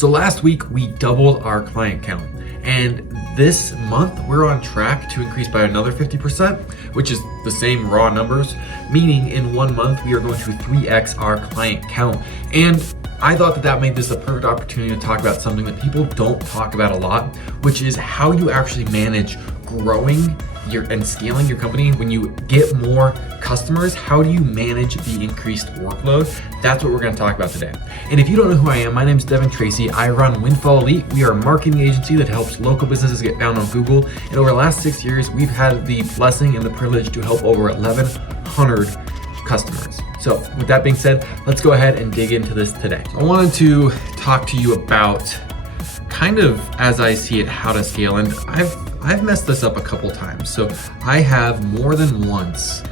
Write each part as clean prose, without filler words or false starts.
So last week we doubled our client count, and this month we're on track to increase by another 50%, which is the same raw numbers, meaning in 1 month we are going to 3x our client count. And I thought that that made this a perfect opportunity to talk about something that people don't talk about a lot, which is how you actually manage growing and scaling your company. When you get more customers, how do you manage the increased workload? That's what we're going to talk about today. And if you don't know who I am, my name is Devin Tracy. I run Windfall Elite. We are a marketing agency that helps local businesses get found on Google. And over the last 6 years, we've had the blessing and the privilege to help over 1,100 customers. So with that being said, let's go ahead and dig into this today. I wanted to talk to you about kind of, as I see it, how to scale. And I've messed this up a couple times. So I have more than once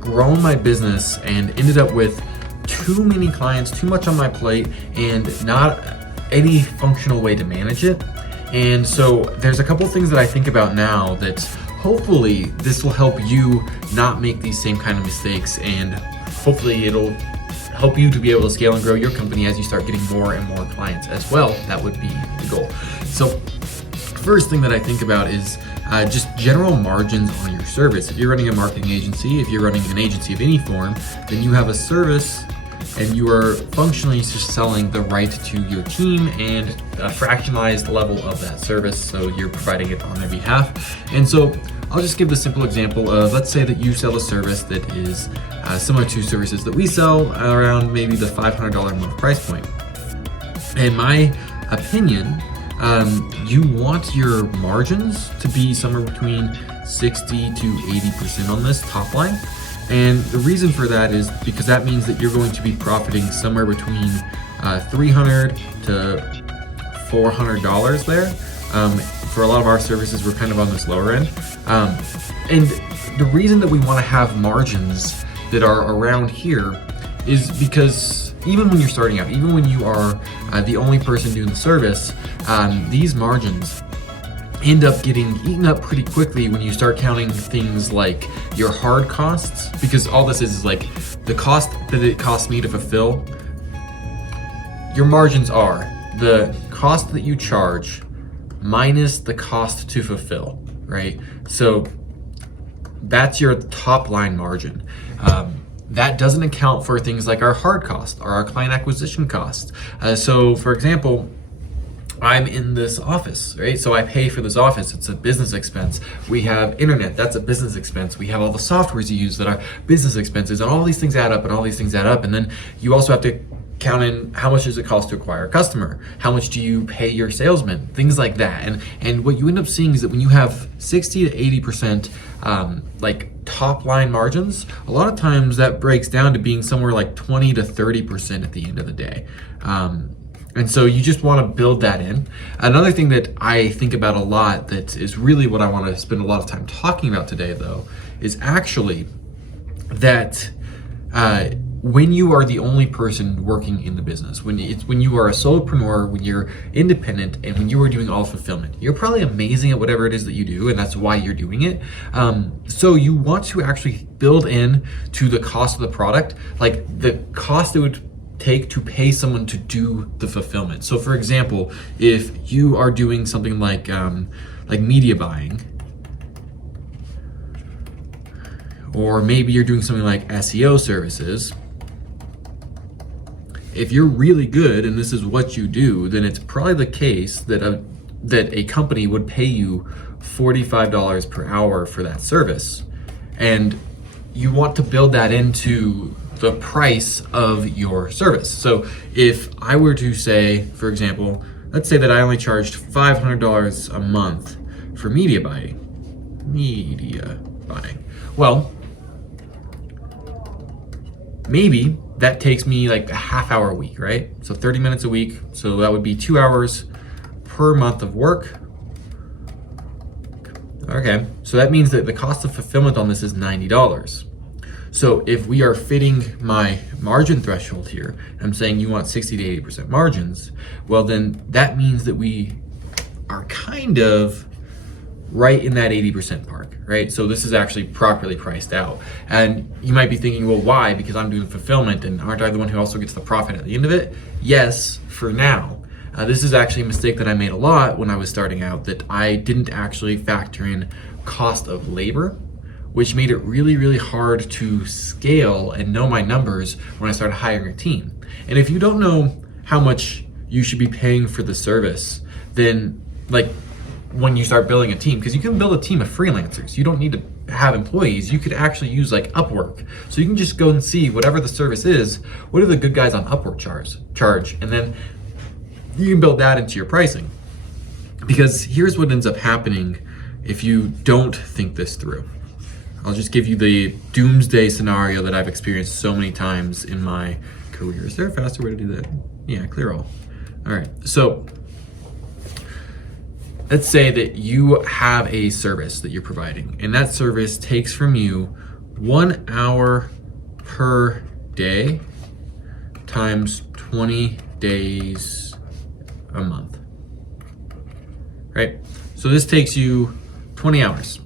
grown my business and ended up with too many clients, too much on my plate, and not any functional way to manage it. And so there's a couple things that I think about now that hopefully this will help you not make these same kind of mistakes, and hopefully it'll help you to be able to scale and grow your company as you start getting more and more clients as well. That would be the goal. So first thing that I think about is just general margins on your service. If you're running a marketing agency, if you're running an agency of any form, then you have a service and you are functionally just selling the right to your team and a fractionalized level of that service. So you're providing it on their behalf. And so I'll just give the simple example of, let's say that you sell a service that is similar to services that we sell, around maybe the $500 a month price point. In my opinion, you want your margins to be somewhere between 60 to 80% on this top line. And the reason for that is because that means that you're going to be profiting somewhere between $300 to $400 there. For a lot of our services, we're kind of on this lower end. And the reason that we want to have margins that are around here is because even when you're starting out, even when you are the only person doing the service, these margins end up getting eaten up pretty quickly when you start counting things like your hard costs, because all this is like the cost that it costs me to fulfill. Your margins are the cost that you charge minus the cost to fulfill, right? So that's your top line margin. That doesn't account for things like our hard cost or our client acquisition cost. So for example, I'm in this office, right? So I pay for this office, it's a business expense. We have internet, that's a business expense. We have all the softwares you use that are business expenses, and all these things add up and all these things add up. And then you also have to count in how much does it cost to acquire a customer? How much do you pay your salesman? Things like that. And what you end up seeing is that when you have 60 to 80% like top line margins, a lot of times that breaks down to being somewhere like 20 to 30% at the end of the day. And so you just want to build that in. Another thing that I think about a lot that is really what I want to spend a lot of time talking about today, though, is actually that when you are the only person working in the business, when you are a solopreneur, when you're independent, and when you are doing all fulfillment, you're probably amazing at whatever it is that you do, and that's why you're doing it. So you want to actually build in to the cost of the product, like the cost it would take to pay someone to do the fulfillment. So for example, if you are doing something like media buying, or maybe you're doing something like SEO services, if you're really good and this is what you do, then it's probably the case that a company would pay you $45 per hour for that service. And you want to build that into the price of your service. So if I were to say, for example, let's say that I only charged $500 a month for media buying. Well, maybe that takes me like a half hour a week, right? So 30 minutes a week. So that would be 2 hours per month of work. Okay, so that means that the cost of fulfillment on this is $90. So if we are fitting my margin threshold here, I'm saying you want 60 to 80% margins, well then that means that we are kind of right in that 80% mark, right? So this is actually properly priced out. And you might be thinking, well, why? Because I'm doing fulfillment and aren't I the one who also gets the profit at the end of it? Yes, for now. This is actually a mistake that I made a lot when I was starting out, that I didn't actually factor in cost of labor, which made it really, really hard to scale and know my numbers when I started hiring a team. And if you don't know how much you should be paying for the service, then like when you start building a team, because you can build a team of freelancers, you don't need to have employees. You could actually use like Upwork. So you can just go and see whatever the service is, what do the good guys on Upwork charge, and then you can build that into your pricing. Because here's what ends up happening if you don't think this through. I'll just give you the doomsday scenario that I've experienced so many times in my career. Is there a faster way to do that? Yeah, clear all. All right, so let's say that you have a service that you're providing, and that service takes from you 1 hour per day times 20 days a month, right? So this takes you 20 hours.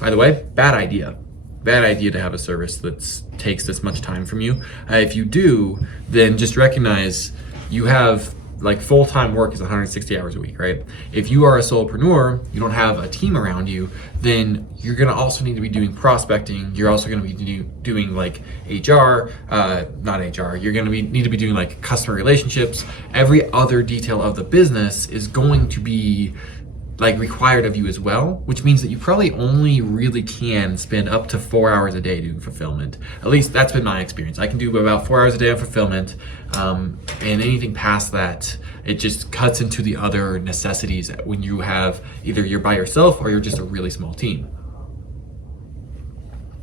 By the way, bad idea. Bad idea to have a service that takes this much time from you. If you do, then just recognize you have like full-time work is 160 hours a week, right? If you are a solopreneur, you don't have a team around you, then you're gonna also need to be doing prospecting. You're also gonna be doing like HR, not HR, you're gonna need to be doing like customer relationships. Every other detail of the business is going to be like required of you as well, which means that you probably only really can spend up to 4 hours a day doing fulfillment. At least that's been my experience. I can do about 4 hours a day on fulfillment, and anything past that, it just cuts into the other necessities when you have either you're by yourself or you're just a really small team.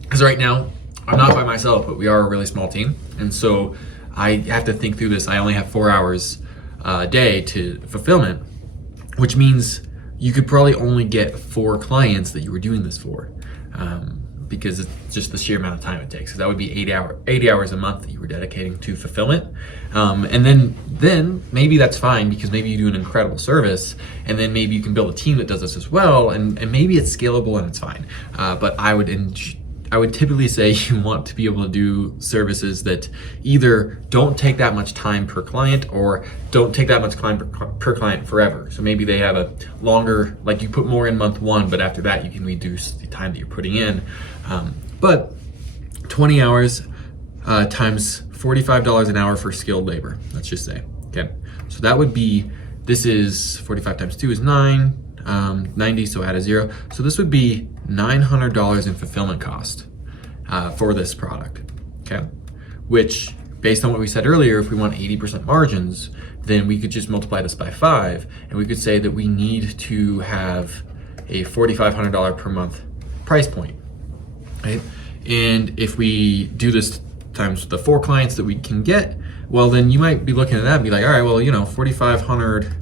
Because right now, I'm not by myself, but we are a really small team, and so I have to think through this. I only have 4 hours a day to fulfillment, which means you could probably only get 4 clients that you were doing this for, because it's just the sheer amount of time it takes. So that would be 80 hours a month that you were dedicating to fulfillment. And then maybe that's fine, because maybe you do an incredible service, and then maybe you can build a team that does this as well, and maybe it's scalable and it's fine. But I would typically say you want to be able to do services that either don't take that much time per client or don't take that much time per client forever. So maybe they have a longer, like you put more in month 1, but after that you can reduce the time that you're putting in. But 20 hours times $45 an hour for skilled labor, let's just say, okay? So that would be, this is 45 times 2 is 9, 90, so add a 0. So this would be $900 in fulfillment cost for this product, okay? Which, based on what we said earlier, if we want 80% margins, then we could just multiply this by 5, and we could say that we need to have a $4,500 per month price point, right? And if we do this times the 4 clients that we can get, well, then you might be looking at that and be like, all right, well, you know, 4,500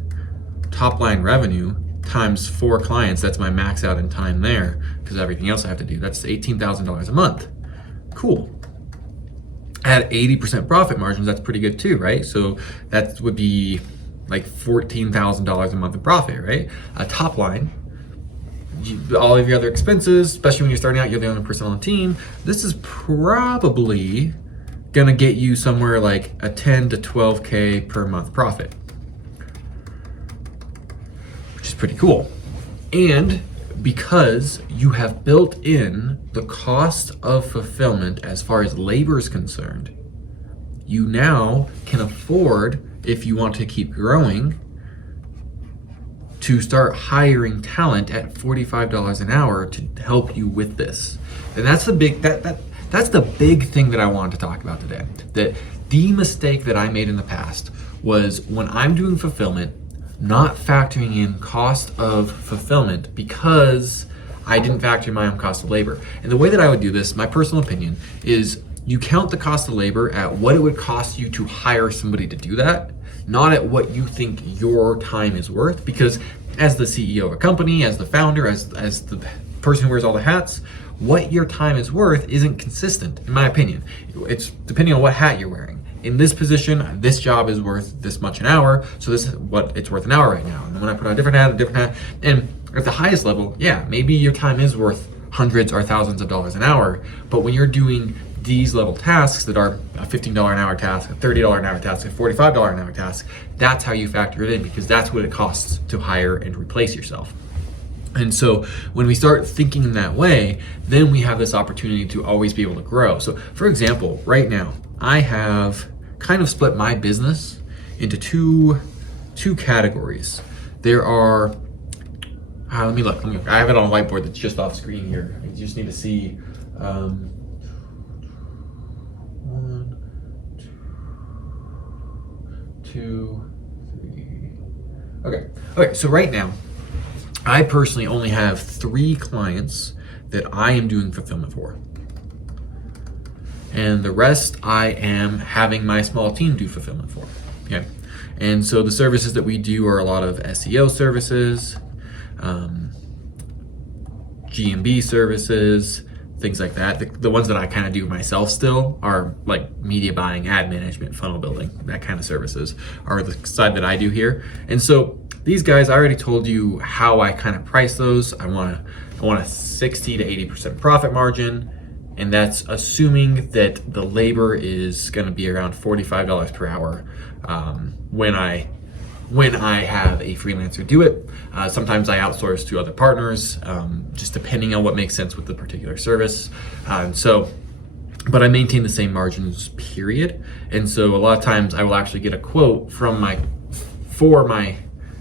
top line revenue times 4 clients, that's my max out in time there, because everything else I have to do, that's $18,000 a month. Cool. At 80% profit margins, that's pretty good too, right? So that would be like $14,000 a month in profit, right? A top line, all of your other expenses, especially when you're starting out, you're the only person on the team, this is probably gonna get you somewhere like a 10 to 12K per month profit, which is pretty cool. And because you have built in the cost of fulfillment as far as labor is concerned, you now can afford, if you want to keep growing, to start hiring talent at $45 an hour to help you with this. And that's the big that's the big thing that I wanted to talk about today. That the mistake that I made in the past was when I'm doing fulfillment, not factoring in cost of fulfillment because I didn't factor in my own cost of labor. And the way that I would do this, my personal opinion, is you count the cost of labor at what it would cost you to hire somebody to do that, not at what you think your time is worth. Because as the CEO of a company, as the founder, as the person who wears all the hats, what your time is worth isn't consistent, in my opinion. It's depending on what hat you're wearing. In this position, this job is worth this much an hour, so this is what it's worth an hour right now. And then when I put on a different hat, and at the highest level, yeah, maybe your time is worth hundreds or thousands of dollars an hour, but when you're doing these level tasks that are a $15 an hour task, a $30 an hour task, a $45 an hour task, that's how you factor it in, because that's what it costs to hire and replace yourself. And so when we start thinking in that way, then we have this opportunity to always be able to grow. So for example, right now, I have kind of split my business into two categories. There are, let me look. I have it on a whiteboard that's just off screen here. You just need to see, 1, 2, 3. Okay, so right now, I personally only have 3 clients that I am doing fulfillment for. And the rest I am having my small team do fulfillment for, okay? And so the services that we do are a lot of SEO services, GMB services, things like that. The ones that I kind of do myself still are like media buying, ad management, funnel building, that kind of services are the side that I do here. And so these guys, I already told you how I kind of price those. I want a 60 to 80% profit margin, and that's assuming that the labor is going to be around $45 per hour when I have a freelancer do it. Sometimes I outsource to other partners, just depending on what makes sense with the particular service. But I maintain the same margins, period. And so a lot of times I will actually get a quote for my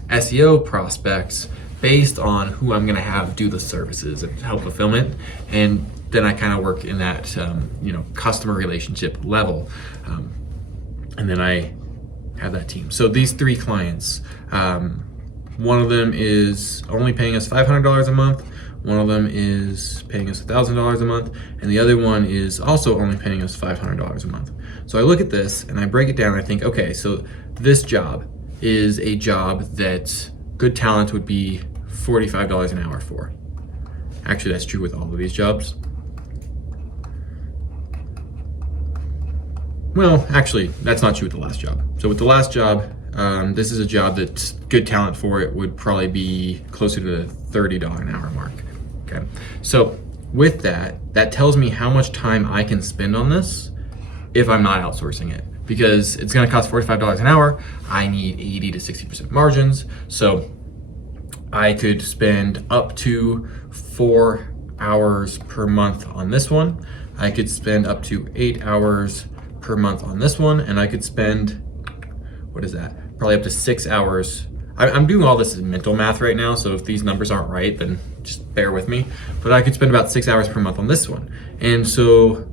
SEO prospects based on who I'm gonna have do the services and help fulfillment. And then I kind of work in that customer relationship level. And then I have that team. So these 3 clients, one of them is only paying us $500 a month, one of them is paying us $1,000 a month, and the other one is also only paying us $500 a month. So I look at this and I break it down and I think, okay, so this job is a job that good talent would be $45 an hour for. Actually, that's true with all of these jobs. Well, actually, that's not true with the last job. So with the last job, this is a job that good talent for it would probably be closer to the $30 an hour mark, okay? So with that tells me how much time I can spend on this if I'm not outsourcing it, because it's gonna cost $45 an hour. I need 80 to 60% margins. So I could spend up to 4 hours per month on this one. I could spend up to 8 hours per month on this one, and I could spend, what is that? Probably up to 6 hours. I'm doing all this in mental math right now, so if these numbers aren't right, then just bear with me. But I could spend about 6 hours per month on this one. And so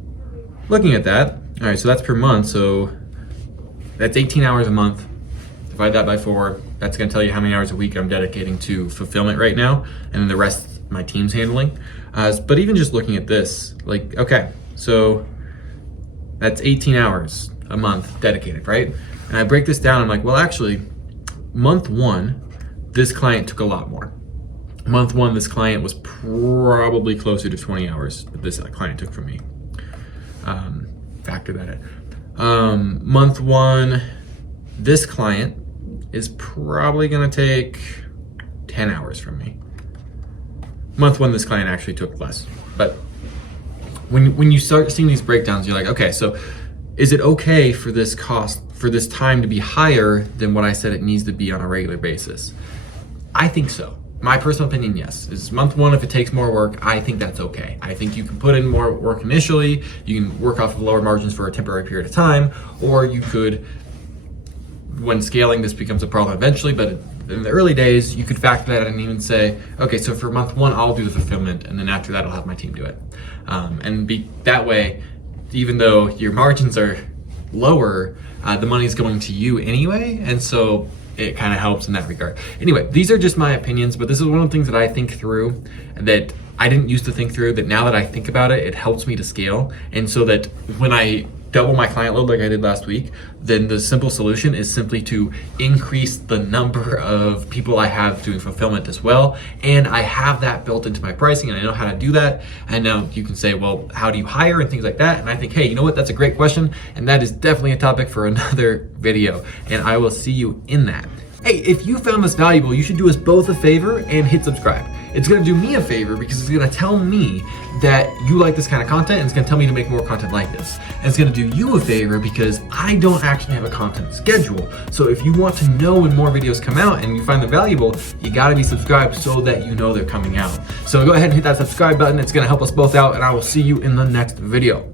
looking at that, all right, so that's per month, so that's 18 hours a month. Divide that by 4, that's gonna tell you how many hours a week I'm dedicating to fulfillment right now, and then the rest my team's handling. But even just looking at this, like, okay, so that's 18 hours a month dedicated, right? And I break this down, I'm like, well, actually, month 1, this client took a lot more. Month 1, this client was probably closer to 20 hours that this client took from me. Factor that in. Month 1, this client is probably gonna take 10 hours from me. Month 1, this client actually took less. But when you start seeing these breakdowns, you're like, okay, so is it okay for this cost, for this time to be higher than what I said it needs to be on a regular basis? I think so. My personal opinion, yes. Is month 1, if it takes more work, I think that's okay. I think you can put in more work initially, you can work off of lower margins for a temporary period of time, or you could, when scaling, this becomes a problem eventually, but in the early days, you could factor that in and even say, okay, so for month 1, I'll do the fulfillment, and then after that, I'll have my team do it. And be that way, even though your margins are lower, the money's going to you anyway, and so it kind of helps in that regard. Anyway, these are just my opinions, but this is one of the things that I think through that I didn't used to think through, that now that I think about it, it helps me to scale. And so that when I double my client load like I did last week, then the simple solution is simply to increase the number of people I have doing fulfillment as well. And I have that built into my pricing, and I know how to do that. And now you can say, well, how do you hire and things like that? And I think, hey, you know what? That's a great question. And that is definitely a topic for another video. And I will see you in that. Hey, if you found this valuable, you should do us both a favor and hit subscribe. It's gonna do me a favor because it's gonna tell me that you like this kind of content, and it's gonna tell me to make more content like this. And it's gonna do you a favor because I don't actually have a content schedule. So if you want to know when more videos come out and you find them valuable, you gotta be subscribed so that you know they're coming out. So go ahead and hit that subscribe button. It's gonna help us both out, and I will see you in the next video.